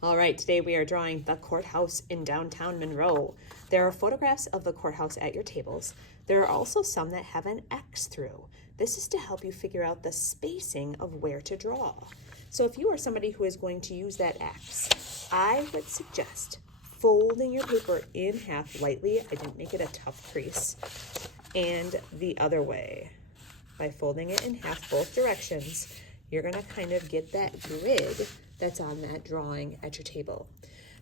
All right, today we are drawing the courthouse in downtown Monroe. There are photographs of the courthouse at your tables. There are also some that have an X through. This is to help you figure out the spacing of where to draw. So if you are somebody who is going to use that X, I would suggest folding your paper in half lightly. I didn't make it a tough crease. And the other way. By folding it in half both directions, you're gonna kind of get that grid that's on that drawing at your table.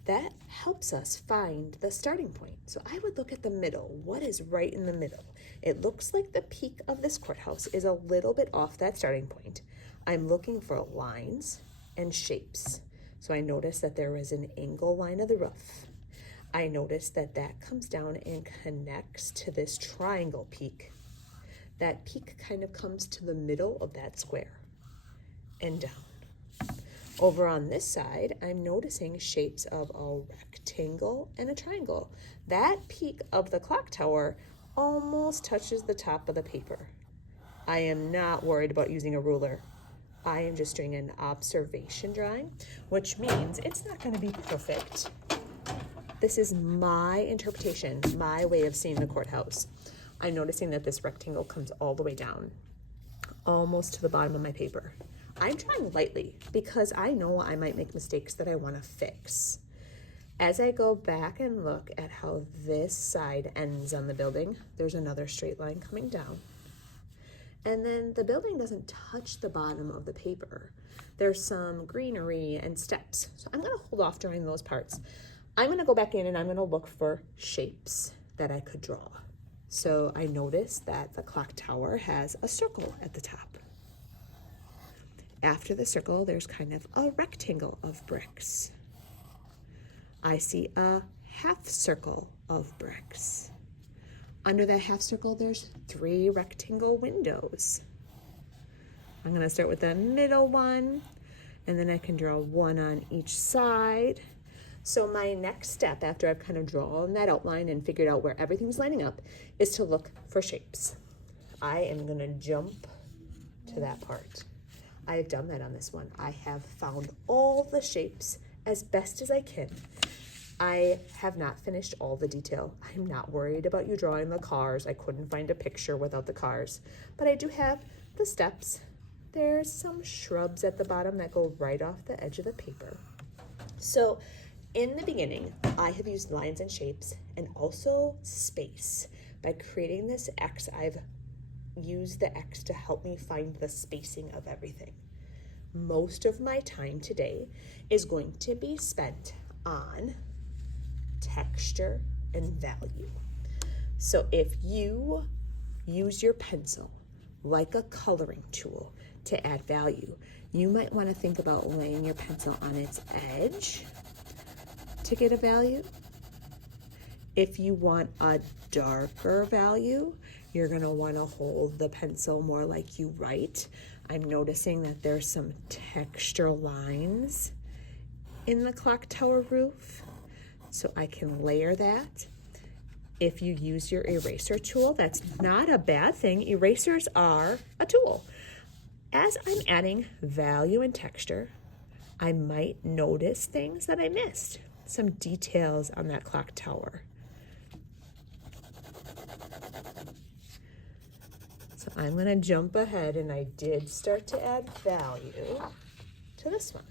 That helps us find the starting point. So I would look at the middle. What is right in the middle? It looks like the peak of this courthouse is a little bit off that starting point. I'm looking for lines and shapes. So I noticed that there was an angle line of the roof. I noticed that that comes down and connects to this triangle peak. That peak kind of comes to the middle of that square and down. Over on this side, I'm noticing shapes of a rectangle and a triangle. That peak of the clock tower almost touches the top of the paper. I am not worried about using a ruler. I am just doing an observation drawing, which means it's not going to be perfect. This is my interpretation, my way of seeing the courthouse. I'm noticing that this rectangle comes all the way down, almost to the bottom of my paper. I'm trying lightly because I know I might make mistakes that I want to fix. As I go back and look at how this side ends on the building, there's another straight line coming down. And then the building doesn't touch the bottom of the paper. There's some greenery and steps. So I'm going to hold off drawing those parts. I'm going to go back in and I'm going to look for shapes that I could draw. So I noticed that the clock tower has a circle at the top. After the circle, there's kind of a rectangle of bricks. I see a half circle of bricks. Under that half circle, there's 3 rectangle windows. I'm gonna start with the middle one, and then I can draw 1 on each side. So my next step, after I've kind of drawn that outline and figured out where everything's lining up, is to look for shapes. I am gonna jump to that part. I have done that on this one. I have found all the shapes as best as I can. I have not finished all the detail. I'm not worried about you drawing the cars. I couldn't find a picture without the cars, but I do have the steps. There's some shrubs at the bottom that go right off the edge of the paper. So in the beginning, I have used lines and shapes and also space. By creating this X, I've use the X to help me find the spacing of everything. Most of my time today is going to be spent on texture and value. So if you use your pencil like a coloring tool to add value, you might want to think about laying your pencil on its edge to get a value. If you want a darker value, you're gonna wanna hold the pencil more like you write. I'm noticing that there's some texture lines in the clock tower roof, so I can layer that. If you use your eraser tool, that's not a bad thing. Erasers are a tool. As I'm adding value and texture, I might notice things that I missed, some details on that clock tower. So I'm going to jump ahead, and I did start to add value to this one.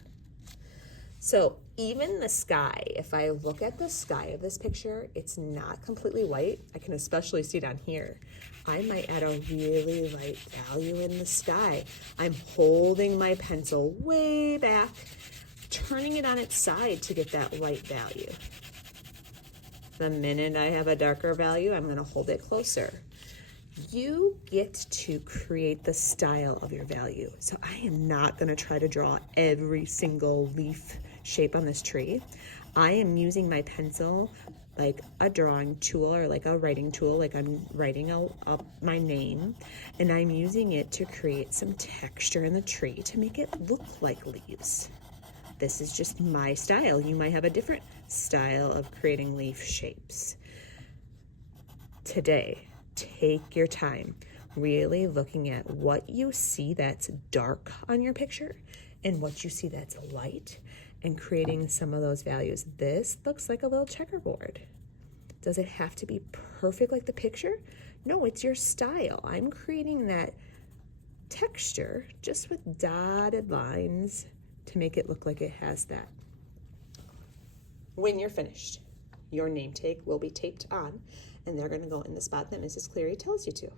So even the sky, if I look at the sky of this picture, it's not completely white. I can especially see it on here. I might add a really light value in the sky. I'm holding my pencil way back, turning it on its side to get that light value. The minute I have a darker value, I'm going to hold it closer. You get to create the style of your value. So I am not going to try to draw every single leaf shape on this tree. I am using my pencil like a drawing tool or like a writing tool, like I'm writing out my name, and I'm using it to create some texture in the tree to make it look like leaves. This is just my style. You might have a different style of creating leaf shapes. Today, take your time really looking at what you see that's dark on your picture and what you see that's light, and creating some of those values. This looks like a little checkerboard. Does it have to be perfect like the picture? No, it's your style. I'm creating that texture just with dotted lines to make it look like it has that. When you're finished, your name tag will be taped on, and they're going to go in the spot that Mrs. Cleary tells you to.